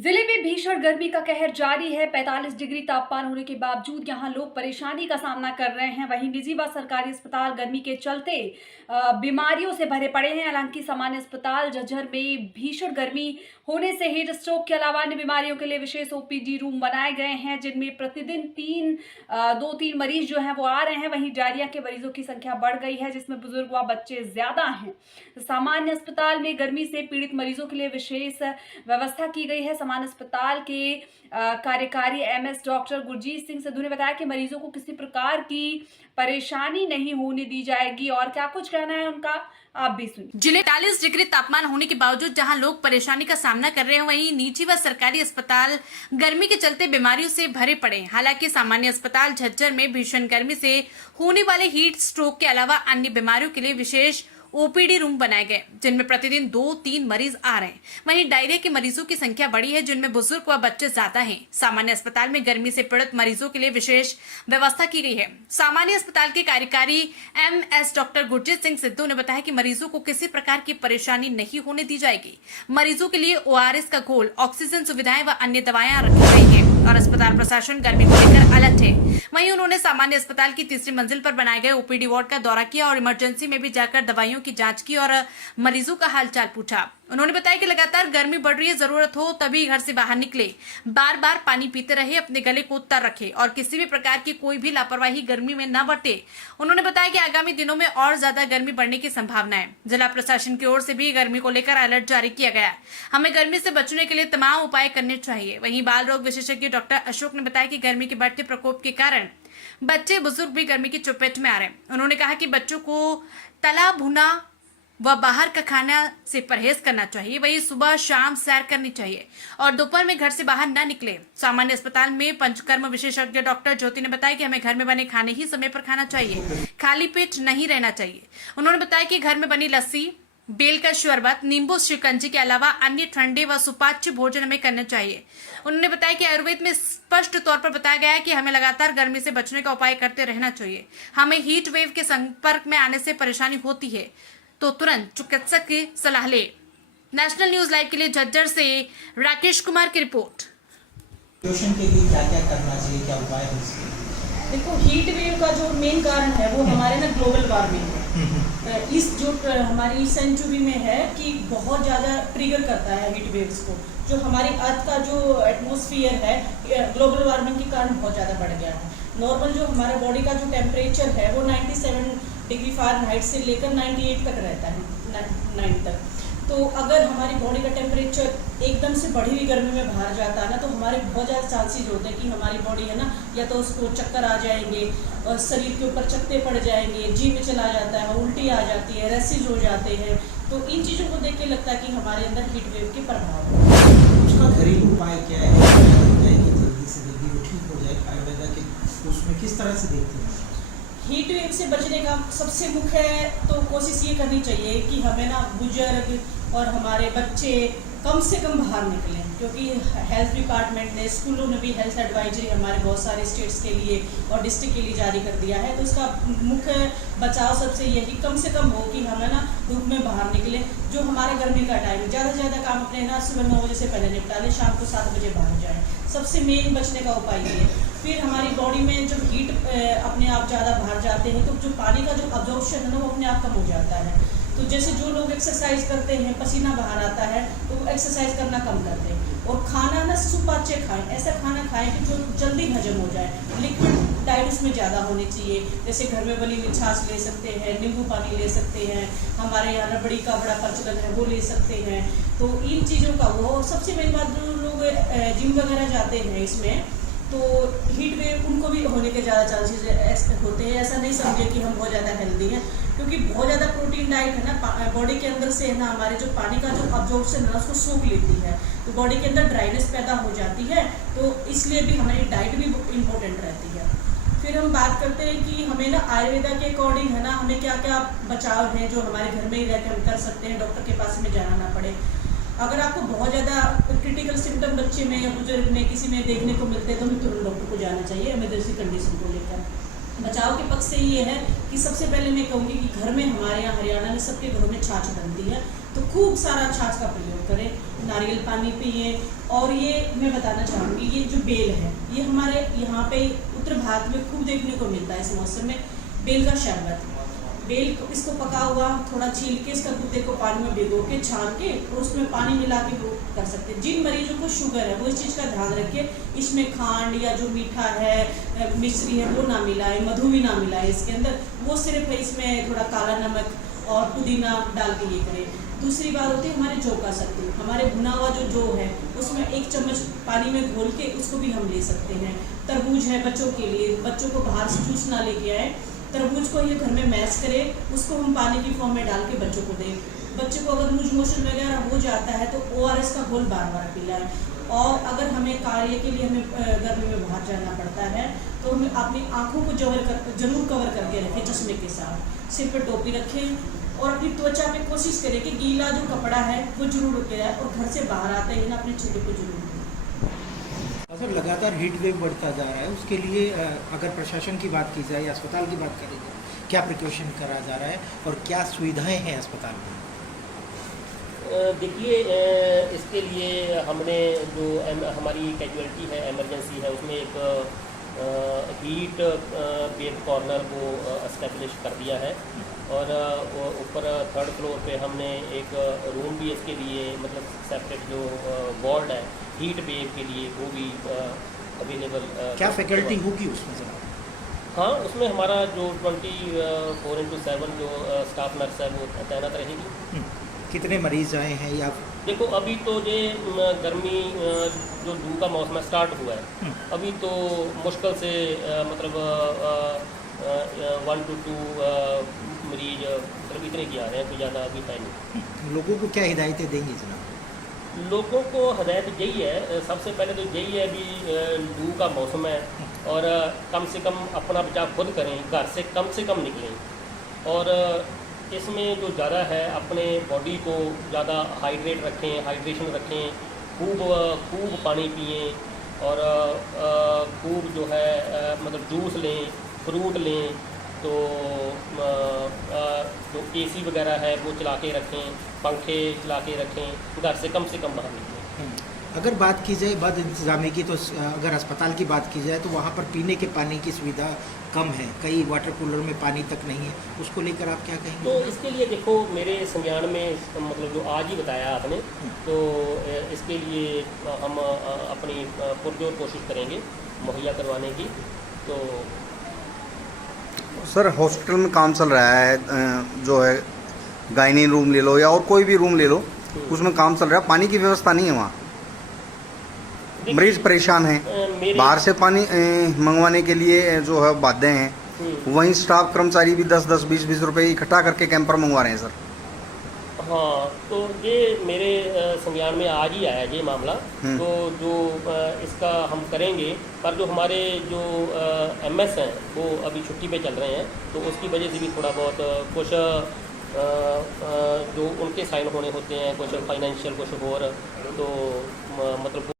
जिले में भीषण गर्मी का कहर जारी है। 45 डिग्री तापमान होने के बावजूद यहां लोग परेशानी का सामना कर रहे हैं। वहीं निजी व सरकारी अस्पताल गर्मी के चलते बीमारियों से भरे पड़े हैं। हालांकि सामान्य अस्पताल झज्जर में भीषण गर्मी होने से हीट स्ट्रोक के अलावा अन्य बीमारियों के लिए विशेष ओपीडी रूम बनाए गए हैं, जिनमें प्रतिदिन 2-3 मरीज जो हैं वो आ रहे हैं। वहीं डायरिया के मरीजों की संख्या बढ़ गई है, जिसमें बुजुर्ग व बच्चे ज्यादा हैं। सामान्य अस्पताल में गर्मी से पीड़ित मरीजों के लिए विशेष व्यवस्था की गई है। सामान्य अस्पताल के कार्यकारी एमएस डॉक्टर गुरजीत सिंह सिद्धू ने बताया कि मरीजों को किसी प्रकार की परेशानी नहीं होने दी जाएगी। और क्या कुछ कहना है उनका, आप भी सुनिए। जिले 40 डिग्री तापमान होने के बावजूद जहां लोग परेशानी का सामना कर रहे हैं, वहीं निजी व सरकारी अस्पताल गर्मी के चलते बीमारियों से भरे पड़े हैं। हालांकि सामान्य अस्पताल झज्जर में भीषण गर्मी से होने वाले हीट स्ट्रोक के अलावा अन्य बीमारियों के लिए विशेष ओपीडी रूम बनाए गए, जिनमें प्रतिदिन 2-3 मरीज आ रहे हैं। वहीं डायरिया के मरीजों की संख्या बढ़ी है, जिनमें बुजुर्ग व बच्चे ज्यादा हैं। सामान्य अस्पताल में गर्मी से पीड़ित मरीजों के लिए विशेष व्यवस्था की गई है। सामान्य अस्पताल के कार्यकारी एमएस डॉक्टर गुरजीत सिंह सिद्धू ने बताया कि मरीजों को किसी प्रकार की परेशानी नहीं होने दी जाएगी। मरीजों के लिए ओआरएस का घोल, ऑक्सीजन सुविधाएं व अन्य दवाएं रखी गई है और अस्पताल प्रशासन गर्मी को लेकर अलर्ट है। वहीं उन्होंने सामान्य अस्पताल की तीसरी मंजिल पर बनाए गए ओपीडी वार्ड का दौरा किया और इमरजेंसी में भी जाकर दवाइयों की जांच की और मरीजों का हालचाल पूछा। उन्होंने बताया कि लगातार गर्मी बढ़ रही है, जरूरत हो तभी घर से बाहर निकले, बार बार पानी पीते रहे, अपने गले को तर रखे और किसी भी प्रकार की कोई भी लापरवाही गर्मी में न बरते। उन्होंने बताया कि आगामी दिनों में और ज्यादा गर्मी बढ़ने की संभावना है। जिला प्रशासन की ओर से भी गर्मी को लेकर अलर्ट जारी किया गया है। हमें गर्मी से बचने के लिए तमाम उपाय करने चाहिए। वहीं बाल रोग विशेषज्ञ डॉक्टर अशोक ने बताया कि गर्मी के बढ़ते प्रकोप के कारण बच्चे बुजुर्ग भी गर्मी की चपेट में आ रहे हैं। उन्होंने कहा कि बच्चों को तला भुना व बाहर का खाना से परहेज करना चाहिए। वही सुबह शाम सैर करनी चाहिए और दोपहर में घर से बाहर न निकले। सामान्य अस्पताल में पंचकर्म विशेषज्ञ डॉक्टर ज्योति ने बताया कि हमें घर में बने खाने ही समय पर खाना चाहिए, खाली पेट नहीं रहना चाहिए। उन्होंने बताया कि घर में बनी लस्सी, बेल का शरबत, नींबू शिकंजी के अलावा अन्य ठंडे व सुपाच्य भोजन हमें करना चाहिए। उन्होंने बताया कि आयुर्वेद में स्पष्ट तौर पर बताया गया है कि हमें लगातार गर्मी से बचने का उपाय करते रहना चाहिए। हमें हीट वेव के संपर्क में आने से परेशानी होती है तो तुरंत चिकित्सक की सलाह ले। नेशनल न्यूज लाइव के लिए झज्जर से राकेश कुमार की रिपोर्ट। पोषण के लिए क्या क्या करना चाहिए, क्या उपाय है इसके? देखो, हीट वेव का जो मेन कारण है वो हमारे ना ग्लोबल वार्मिंग है। इस जो हमारी सेंचुरी में है कि बहुत ज़्यादा ट्रिगर करता है हीट वेव्स को। जो हमारी अर्थ का जो एटमॉस्फेयर है ग्लोबल वार्मिंग के कारण बहुत ज़्यादा बढ़ गया है। नॉर्मल जो हमारे बॉडी का जो टेम्परेचर है वो 97 डिग्री फ़ारेनहाइट से लेकर 98 तक रहता है, 9 तक। तो अगर हमारी बॉडी का टेम्परेचर एकदम से बढ़ी हुई गर्मी में बाहर जाता है ना, तो हमारे बहुत ज़्यादा चांसेस होते हैं कि हमारी बॉडी है ना, या तो उसको चक्कर आ जाएंगे और शरीर के ऊपर चकत्ते पड़ जाएंगे, जी में चला जाता है, उल्टी आ जाती है, रैसेज हो जाते हैं। तो इन चीज़ों को देख के लगता है कि हमारे अंदर हीट वेव के प्रभाव है। उसका घरेलू उपाय क्या है कि जल्दी से जल्दी वो ठीक हो जाए? आयुर्वेदा के उसमें किस तरह से देखते हैं? हीट वेव से बचने का सबसे मुख्य तो कोशिश ये करनी चाहिए कि हमें ना बुजुर्ग और हमारे बच्चे कम से कम बाहर निकलें, क्योंकि हेल्थ डिपार्टमेंट ने, स्कूलों ने भी हेल्थ एडवाइजरी हमारे बहुत सारे स्टेट्स के लिए और डिस्ट्रिक्ट के लिए जारी कर दिया है। तो इसका मुख्य बचाव सबसे यही कम से कम हो कि हमें ना धूप में बाहर निकलें। जो हमारा गर्मी का टाइम है, ज़्यादा से ज़्यादा काम अपने ना सुबह 9 बजे से पहले निपटा लें, शाम को 7 बजे बाहर जाएँ। सबसे मेन बचने का उपाय ये है। फिर हमारी बॉडी में जब हीट अपने आप ज़्यादा बाहर जाते हैं तो जो पानी का जो अब्जॉर्प्शन है ना वो अपने आप कम हो जाता है। तो जैसे जो लोग एक्सरसाइज करते हैं, पसीना बाहर आता है, तो वो एक्सरसाइज करना कम करते हैं। और खाना ना सुपाच्य खाएं, ऐसा खाना खाएं कि जो जल्दी हजम हो जाए। लिक्विड डाइट उसमें ज़्यादा होनी चाहिए। जैसे घर में बनी हुई छाछ ले सकते हैं, नींबू पानी ले सकते हैं, हमारे यहाँ रबड़ी का बड़ा प्रचलन है वो ले सकते हैं। तो इन चीज़ों का वो। और सबसे मेन बात, जो लोग जिम वगैरह जाते हैं इसमें, तो हीट वेव उनको भी होने के ज़्यादा चांसेस होते हैं। ऐसा नहीं समझे कि हम बहुत ज़्यादा हेल्दी हैं, क्योंकि बहुत ज़्यादा प्रोटीन डाइट है ना, बॉडी के अंदर से है ना, हमारे जो पानी का जो अब्जॉर्प्शन है उसको सोख लेती है, तो बॉडी के अंदर ड्राइनेस पैदा हो जाती है। तो इसलिए भी हमारी डाइट भी इम्पोर्टेंट रहती है। फिर हम बात करते हैं कि हमें ना आयुर्वेदा के अकॉर्डिंग है ना, हमें क्या क्या बचाव हैं जो हमारे घर में ही रह के हम कर सकते हैं, डॉक्टर के पास हमें जाना ना पड़े। अगर आपको बहुत ज़्यादा क्रिटिकल सिम्टम बच्चे में या बुजुर्ग में किसी में देखने को मिलते हैं तो हमें तुरंत डॉक्टर को जाना चाहिए इमरजेंसी कंडीशन को लेकर। बचाव के पक्ष से ये है कि सबसे पहले मैं कहूँगी कि घर में, हमारे यहाँ हरियाणा में सबके घरों में छाछ बनती है। तो खूब सारा छाछ का प्रयोग करें, नारियल पानी पिए। और ये मैं बताना चाहूँगी, ये जो बेल है ये हमारे यहाँ पे उत्तर भारत में खूब देखने को मिलता है इस मौसम में। बेल का शरबत, बेल को इसको पका हुआ थोड़ा छील के इसका गुद्दे को पानी में भिगो के छान के और उसमें पानी मिला के वो कर सकते हैं। जिन मरीजों को शुगर है वो इस चीज़ का ध्यान रखिए, इसमें खांड या जो मीठा है मिश्री है वो ना मिलाए, मधु भी ना मिलाए इसके अंदर, वो सिर्फ इसमें थोड़ा काला नमक और पुदीना डाल के ये करें। दूसरी बात होती है हमारे जौ का सत्तू, हमारे भुना हुआ जो जौ है उसमें 1 चम्मच पानी में घोल के उसको भी हम ले सकते हैं। तरबूज है बच्चों के लिए, बच्चों को बाहर से जूस ना लेके आए, तरबूज को ये घर में मैश करें, उसको हम पानी की फॉर्म में डाल के बच्चों को दें। बच्चे को अगर लूज मोशन वगैरह हो जाता है तो ORS का घोल बार बार पिलाएं। और अगर हमें कार्य के लिए हमें गर्मी में बाहर जाना पड़ता है तो हमें अपनी आँखों को जरूर कवर करके रखें चश्मे के साथ, सिर पर टोपी रखें और अपनी त्वचा पे कोशिश करें कि गीला जो कपड़ा है वो जरूर रुके जाए और घर से बाहर आते ही ना अपने चेहरे को जरूर धोएं। सर लगातार हीट वेव बढ़ता जा रहा है, उसके लिए अगर प्रशासन की बात की जाए या अस्पताल की बात करी जाए, क्या प्रिकॉशन करा जा रहा है और क्या सुविधाएं हैं अस्पताल में? देखिए, इसके लिए हमने जो हमारी कैजुअलिटी है, इमरजेंसी है, उसमें एक हीट वेव कॉर्नर वो एस्टेब्लिश कर दिया है। और ऊपर 3rd फ्लोर पे हमने एक रूम भी इसके लिए, मतलब सेपरेट जो वार्ड है हीट वेव के लिए, वो भी अवेलेबल। क्या फैकल्टी होगी उसमें जरा? हाँ, उसमें हमारा जो 24/7 जो स्टाफ नर्स है वो तैनात रहेगी। कितने मरीज आए हैं या? देखो, अभी तो ये गर्मी जो लू का मौसम स्टार्ट हुआ है, अभी तो मुश्किल से मतलब 1 to 2 मरीज मतलब इतने की आ रहे हैं, तो ज़्यादा अभी है नहीं। लोगों को क्या हिदायतें देंगे जनाब? लोगों को हदायत यही है, सबसे पहले तो यही है भी लू का मौसम है और कम से कम अपना बचाव खुद करें, घर से कम निकलें। और इसमें जो ज़्यादा है अपने बॉडी को ज़्यादा हाइड्रेशन रखें, खूब पानी पिएं और खूब जो है मतलब जूस लें, फ्रूट लें। तो जो AC वगैरह है वो चला के रखें, पंखे चला के रखें, घर से कम बाहर निकलें। अगर बात की जाए बद इंतजामी की, तो अगर अस्पताल की बात की जाए तो वहाँ पर पीने के पानी की सुविधा कम है, कई वाटर कूलर में पानी तक नहीं है, उसको लेकर आप क्या कहेंगे? तो इसके लिए देखो, मेरे संज्ञान में मतलब जो आज ही बताया आपने, तो इसके लिए हम अपनी पुरजोर कोशिश करेंगे मुहैया करवाने की। तो सर, हॉस्पिटल में काम चल रहा है, जो है गायनी रूम ले लो या और कोई भी रूम ले लो, उसमें काम चल रहा है, पानी की व्यवस्था नहीं है वहाँ, मरीज परेशान हैं, बाहर से पानी मंगवाने के लिए जो है बाध्य हैं, वहीं स्टाफ कर्मचारी भी 10-10, 20-20 रुपए इकट्ठा करके कैंपर मंगवा रहे हैं सर। हाँ, तो ये मेरे संज्ञान में आज ही आया ये मामला। तो जो इसका हम करेंगे, पर जो हमारे जो MS हैं वो अभी छुट्टी पे चल रहे हैं, तो उसकी वजह से भी थोड़ा बहुत कुछ जो उनके साइन होने होते हैं, कुछ फाइनेंशियल कुछ और, तो मतलब